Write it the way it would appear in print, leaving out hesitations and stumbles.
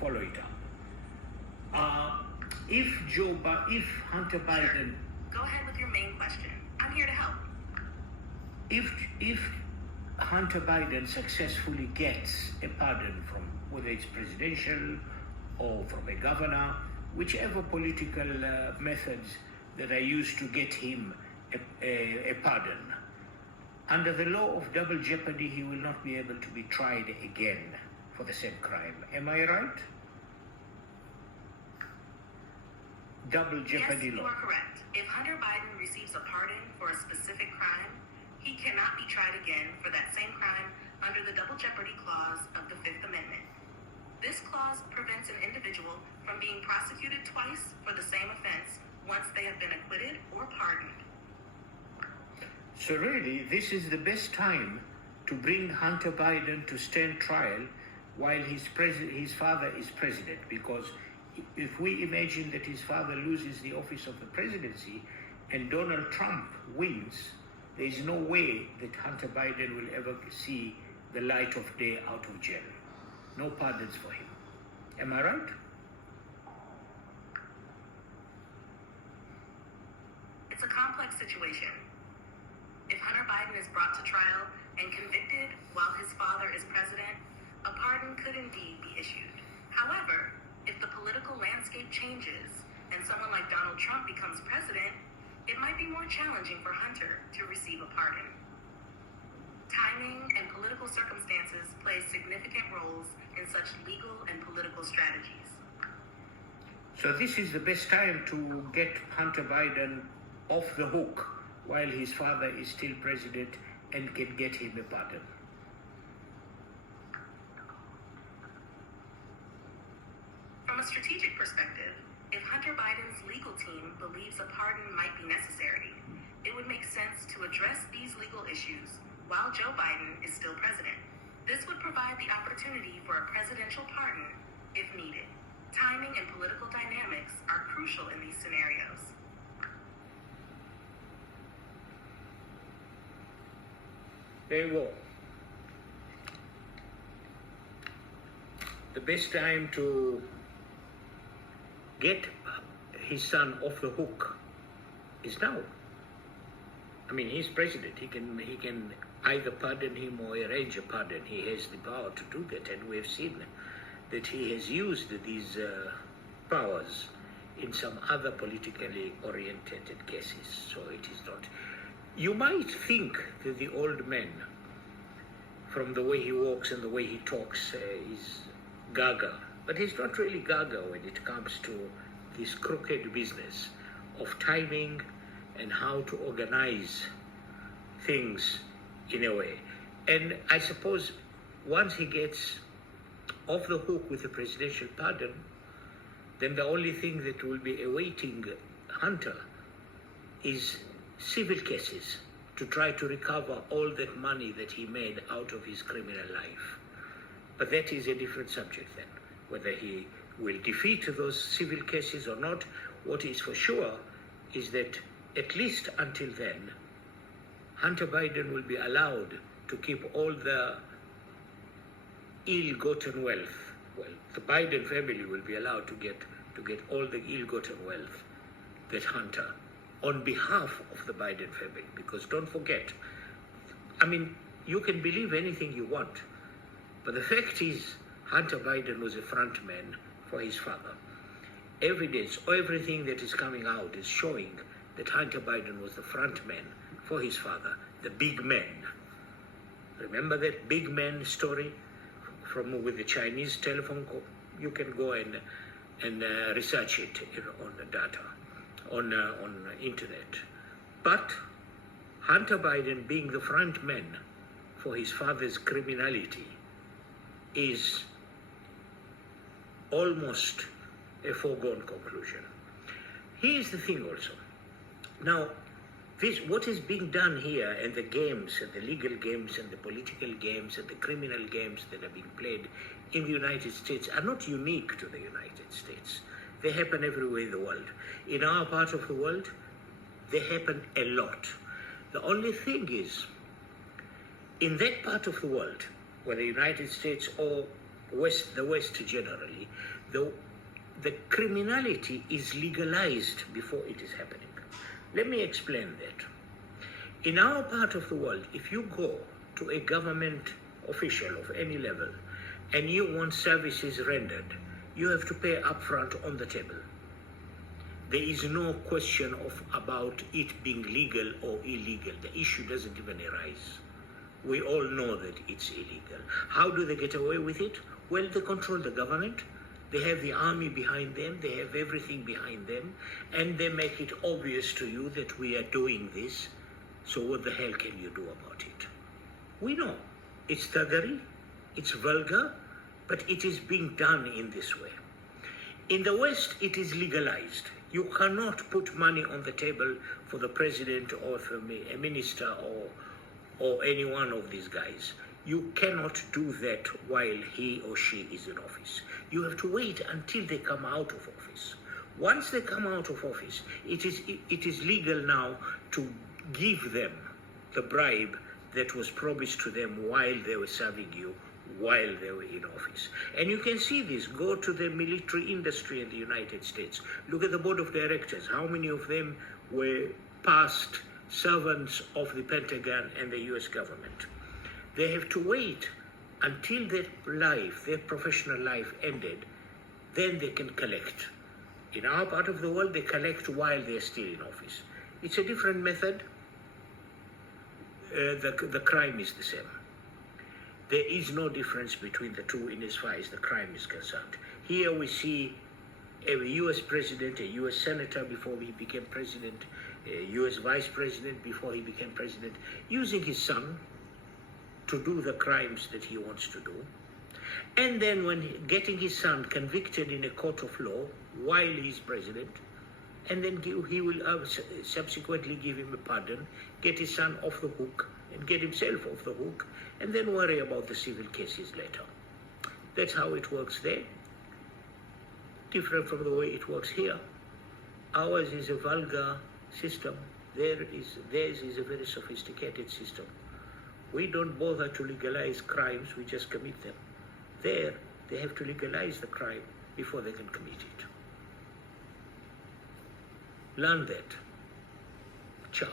follow it up. If Hunter Biden, Go ahead with your main question. I'm here to help. if Hunter Biden successfully gets a pardon from whether it's presidential or from a governor, whichever political methods that are used to get him a pardon, under the law of double jeopardy, he will not be able to be tried again for the same crime. Am I right? Double jeopardy Yes, you law. are correct. If Hunter Biden receives a pardon for a specific crime, he cannot be tried again for that same crime under the double jeopardy clause of the Fifth Amendment. This clause prevents an individual from being prosecuted twice for the same offense once they have been acquitted or pardoned. So really, this is the best time to bring Hunter Biden to stand trial while his father is president, because if we imagine that his father loses the office of the presidency and Donald Trump wins, there is no way that Hunter Biden will ever see the light of day out of jail. No pardons for him. Am I right? It's a complex situation. If Hunter Biden is brought to trial and convicted while his father is president, a pardon could indeed be issued. However, if the political landscape changes and someone like Donald Trump becomes president, it might be more challenging for Hunter to receive a pardon. Timing and political circumstances play significant roles in such legal and political strategies. So this is the best time to get Hunter Biden off the hook while his father is still president and can get him a pardon. From a strategic perspective, if Hunter Biden's legal team believes a pardon might be necessary, it would make sense to address these legal issues while Joe Biden is still president. This would provide the opportunity for a presidential pardon if needed. Timing and political dynamics are crucial in these scenarios. Very well. The best time to get his son off the hook is now. I mean, he's president. He can either pardon him or arrange a pardon. He has the power to do that, and we have seen that he has used these powers in some other politically oriented cases. So it is not. You might think that the old man, from the way he walks and the way he talks, is gaga, but he's not really gaga when it comes to this crooked business of timing and how to organize things in a way. And I suppose once he gets off the hook with a presidential pardon, then the only thing that will be awaiting Hunter is civil cases to try to recover all that money that he made out of his criminal life. But that is a different subject then. Whether he will defeat those civil cases or not, what is for sure is that at least until then, Hunter Biden will be allowed to keep all the ill-gotten wealth. Well, the Biden family will be allowed to get all the ill-gotten wealth that Hunter, on behalf of the Biden family, because don't forget, I mean, you can believe anything you want, but the fact is, Hunter Biden was a front man for his father. Evidence, everything that is coming out is showing that Hunter Biden was the front man for his father, the big man. Remember that big man story from with the Chinese telephone call? You can go and research it on the data, on internet. But Hunter Biden being the front man for his father's criminality is almost a foregone conclusion. Here's the thing also. Now, what is being done here, and the games, and the legal games, and the political games, and the criminal games that are being played in the United States are not unique to the United States. They happen everywhere in the world. In our part of the world, they happen a lot. The only thing is, in that part of the world, whether the United States or the West generally, the criminality is legalized before it is happening. Let me explain that. In our part of the world, if you go to a government official of any level and you want services rendered, you have to pay upfront on the table. There is no question about it being legal or illegal. The issue doesn't even arise. We all know that it's illegal. How do they get away with it? Well, they control the government. They have the army behind them. They have everything behind them. And they make it obvious to you that we are doing this. So what the hell can you do about it? We know it's thuggery, it's vulgar, but it is being done in this way. In the West, it is legalized. You cannot put money on the table for the president or for a minister or any one of these guys. You cannot do that while he or she is in office. You have to wait until they come out of office. Once they come out of office, it is legal now to give them the bribe that was promised to them while they were serving you, while they were in office. And you can see this. Go to the military industry in the United States. Look at the board of directors. How many of them were past servants of the Pentagon and the US government? They have to wait until their professional life ended, then they can collect. In our part of the world, they collect while they're still in office. It's a different method. The crime is the same. There is no difference between the two in as far as the crime is concerned. Here we see a US president, a US senator before he became president, a US vice president before he became president, using his son to do the crimes that he wants to do. And then when getting his son convicted in a court of law while he's president, and then he will subsequently give him a pardon, get his son off the hook, and get himself off the hook, and then worry about the civil cases later. That's how it works there. Different from the way it works here. Ours is a vulgar system. Theirs is a very sophisticated system. We don't bother to legalize crimes, we just commit them. There, they have to legalize the crime before they can commit it. Learn that. Ciao.